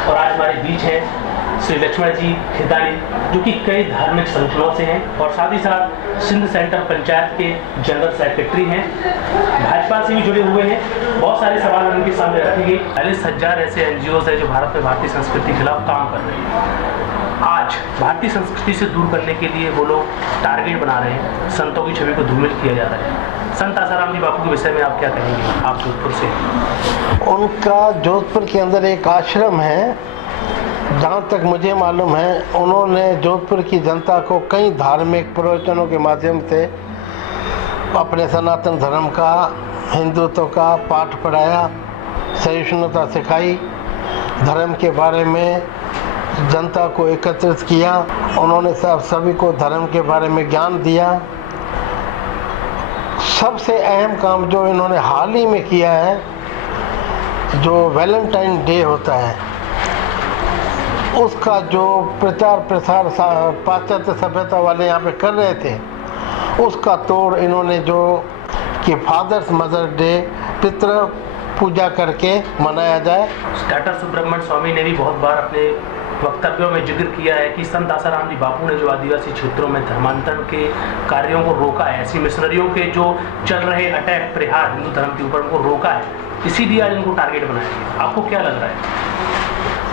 और आज हमारे बीच हैं श्री लक्ष्मण जी खिदानी, जो कि कई धार्मिक संगठनों से हैं और साथ ही साथ सिंध सेंटर पंचायत के जनरल सेक्रेटरी हैं, भाजपा से भी जुड़े हुए हैं। बहुत सारे सवाल उनके सामने रखे गए। 40,000 ऐसे NGOs हैं जो भारत में भारतीय संस्कृति के खिलाफ काम कर रहे हैं। आज भारतीय संस्कृति से दूर करने के लिए वो लोग टारगेट बना रहे हैं, संतों की छवि को धूमिल किया जा रहा है। संत आसाराम जी बापू के विषय में आप क्या कहेंगे? आप जोधपुर से। उनका जोधपुर के अंदर एक आश्रम है, जहाँ तक मुझे मालूम है उन्होंने जोधपुर की जनता को कई धार्मिक प्रवचनों के माध्यम से अपने सनातन धर्म का, हिंदुत्व का पाठ पढ़ाया, सहिष्णुता सिखाई, धर्म के बारे में जनता को एकत्रित किया। उन्होंने सभी को धर्म के बारे में ज्ञान दिया। सबसे अहम काम जो इन्होंने हाल ही में किया है, जो वैलेंटाइन डे होता है, उसका जो प्रचार प्रसार पाश्चात्य सभ्यता वाले यहाँ पे कर रहे थे, उसका तोड़ इन्होंने जो कि फादर्स मदर डे, पितृ पूजा करके मनाया जाए। डॉक्टर सुब्रमण्य स्वामी ने भी बहुत बार अपने वक्तव्यों में जिक्र किया है कि संत आसाराम जी बापू ने जो आदिवासी क्षेत्रों में धर्मांतरण के कार्यों को रोका है, ऐसी मिशनरियों के जो चल रहे अटैक प्रहार हिंदू धर्म के ऊपर उनको रोका है, इसीलिए आज इनको टारगेट बनाया गया। आपको क्या लग रहा है?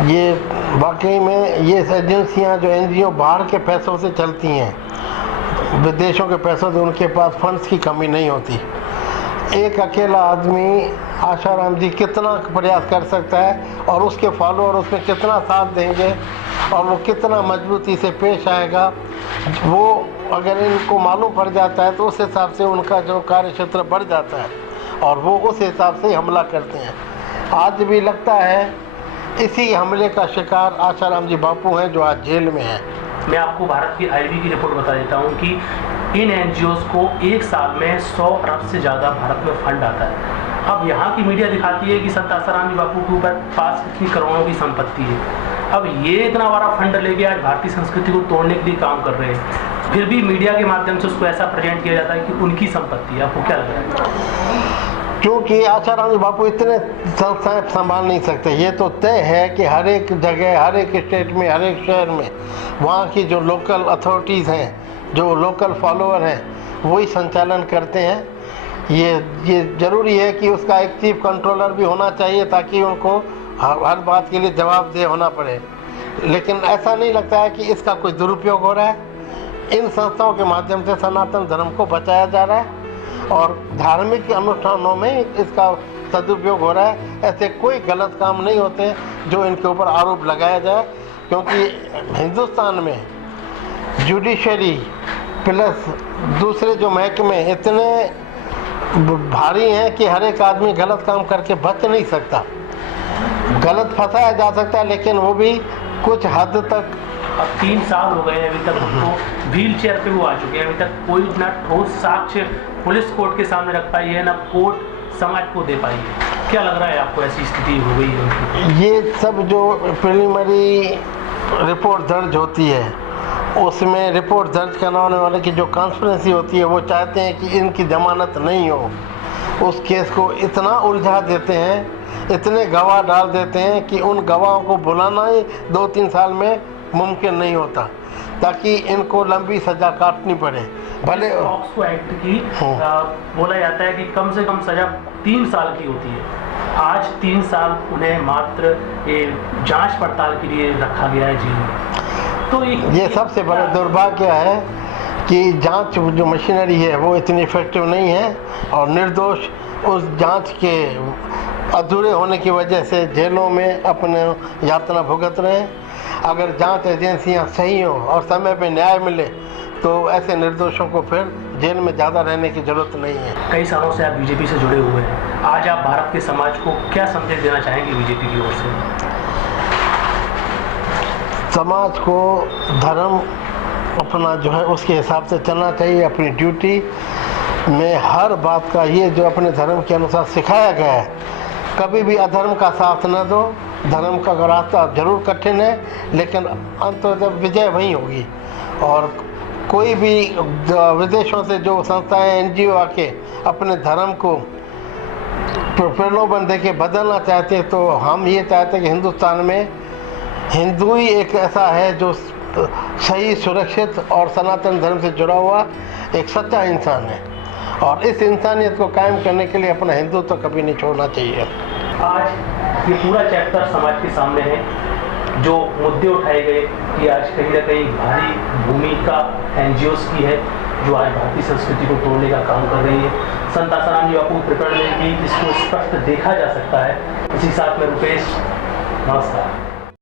ये वाकई में ये एजेंसियां जो NGO बाहर के पैसों से चलती हैं, विदेशों के पैसों से, उनके पास फंड्स की कमी नहीं होती। एक अकेला आदमी आसाराम जी कितना प्रयास कर सकता है और उसके फॉलोअर उसमें कितना साथ देंगे और वो कितना मजबूती से पेश आएगा, वो अगर इनको मालूम पड़ जाता है तो उस हिसाब से उनका जो कार्य क्षेत्र बढ़ जाता है और वो उस हिसाब से हमला करते हैं। आज भी लगता है इसी हमले का शिकार आसाराम जी बापू हैं, जो आज जेल में हैं। मैं आपको भारत की IB की रिपोर्ट बता देता हूँ कि इन NGOs को एक साल में 100 अरब से ज़्यादा भारत में फंड आता है। अब यहाँ की मीडिया दिखाती है कि संत आसाराम जी बापू के ऊपर पास इतनी करोड़ों की संपत्ति है। अब ये इतना बड़ा फंड लेके आज भारतीय संस्कृति को तोड़ने के लिए काम कर रहे हैं, फिर भी मीडिया के माध्यम से उसको ऐसा प्रेजेंट किया जाता है कि उनकी संपत्ति है। आपको क्या लग रहा है? क्योंकि आसाराम जी बापू इतने संस्थाएं संभाल नहीं सकते। ये तो तय है कि हर एक जगह, हर एक स्टेट में, हर एक शहर में वहाँ की जो लोकल अथॉरिटीज़ हैं, जो लोकल फॉलोअर हैं, वही संचालन करते हैं। ये ज़रूरी है कि उसका एक चीफ कंट्रोलर भी होना चाहिए ताकि उनको हर बात के लिए जवाबदेह होना पड़े। लेकिन ऐसा नहीं लगता है कि इसका कोई दुरुपयोग हो रहा है। इन संस्थाओं के माध्यम से सनातन धर्म को बचाया जा रहा है और धार्मिक अनुष्ठानों में इसका सदुपयोग हो रहा है। ऐसे कोई गलत काम नहीं होते जो इनके ऊपर आरोप लगाया जाए, क्योंकि हिंदुस्तान में जुडिशरी प्लस दूसरे जो महकमे इतने भारी हैं कि हर एक आदमी गलत काम करके बच नहीं सकता। गलत फंसाया जा सकता है, लेकिन वो भी कुछ हद तक। अब 3 साल हो गए, अभी तक उनको व्हील चेयर पे वो आ चुके हैं। अभी तक कोई ना ठोस साक्ष्य पुलिस कोर्ट के सामने रख पाई है, ना कोर्ट समाज को दे पाई है। क्या लग रहा है आपको, ऐसी स्थिति हो गई है? ये सब जो प्रिलिमिनरी रिपोर्ट दर्ज होती है, उसमें रिपोर्ट दर्ज करने वाले की जो कॉन्स्पिरेसी होती है, वो चाहते हैं कि इनकी जमानत नहीं हो। उस केस को इतना उलझा देते हैं, इतने गवाह डाल देते हैं कि उन गवाहों को बुलाना ही 2-3 साल में मुमकिन नहीं होता, ताकि इनको लंबी सज़ा काटनी पड़े। भले पॉक्सो एक्ट की बोला जाता है कि कम से कम सज़ा 3 साल की होती है। आज 3 साल उन्हें मात्र जांच पड़ताल के लिए रखा गया है जेल में। तो ये सबसे बड़ा दुर्भाग्य है कि जांच जो मशीनरी है वो इतनी इफेक्टिव नहीं है और निर्दोष उस जांच के अधूरे होने की वजह से जेलों में अपने यातना भुगत रहे हैं। अगर जांच एजेंसियां सही हों और समय पे न्याय मिले तो ऐसे निर्दोषों को फिर जेल में ज़्यादा रहने की ज़रूरत नहीं है। कई सालों से आप बीजेपी से जुड़े हुए हैं, आज आप भारत के समाज को क्या संदेश देना चाहेंगे बीजेपी की ओर से? समाज को धर्म अपना जो है उसके हिसाब से चलना चाहिए। अपनी ड्यूटी में हर बात का, ये जो अपने धर्म के अनुसार सिखाया गया है, कभी भी अधर्म का साथ न दो। धर्म का रास्ता जरूर कठिन है, लेकिन अंत जब विजय वहीं होगी। और कोई भी विदेशों से जो संस्थाएं NGO आके अपने धर्म को प्रलोभन दे के बदलना चाहते हैं, तो हम ये चाहते हैं कि हिंदुस्तान में हिंदू ही एक ऐसा है जो सही, सुरक्षित और सनातन धर्म से जुड़ा हुआ एक सच्चा इंसान है, और इस इंसानियत को कायम करने के लिए अपना हिंदुत्व तो कभी नहीं छोड़ना चाहिए। आज ये पूरा चैप्टर समाज के सामने है, जो मुद्दे उठाए गए कि आज कहीं ना कहीं भारी भूमिका एनजीओज की है, जो आज भारतीय संस्कृति को तोड़ने का काम कर रही है। संत आसाराम जी बापू प्रकरण में भी इसको स्पष्ट देखा जा सकता है। इसी साथ में रुपेश, नमस्कार।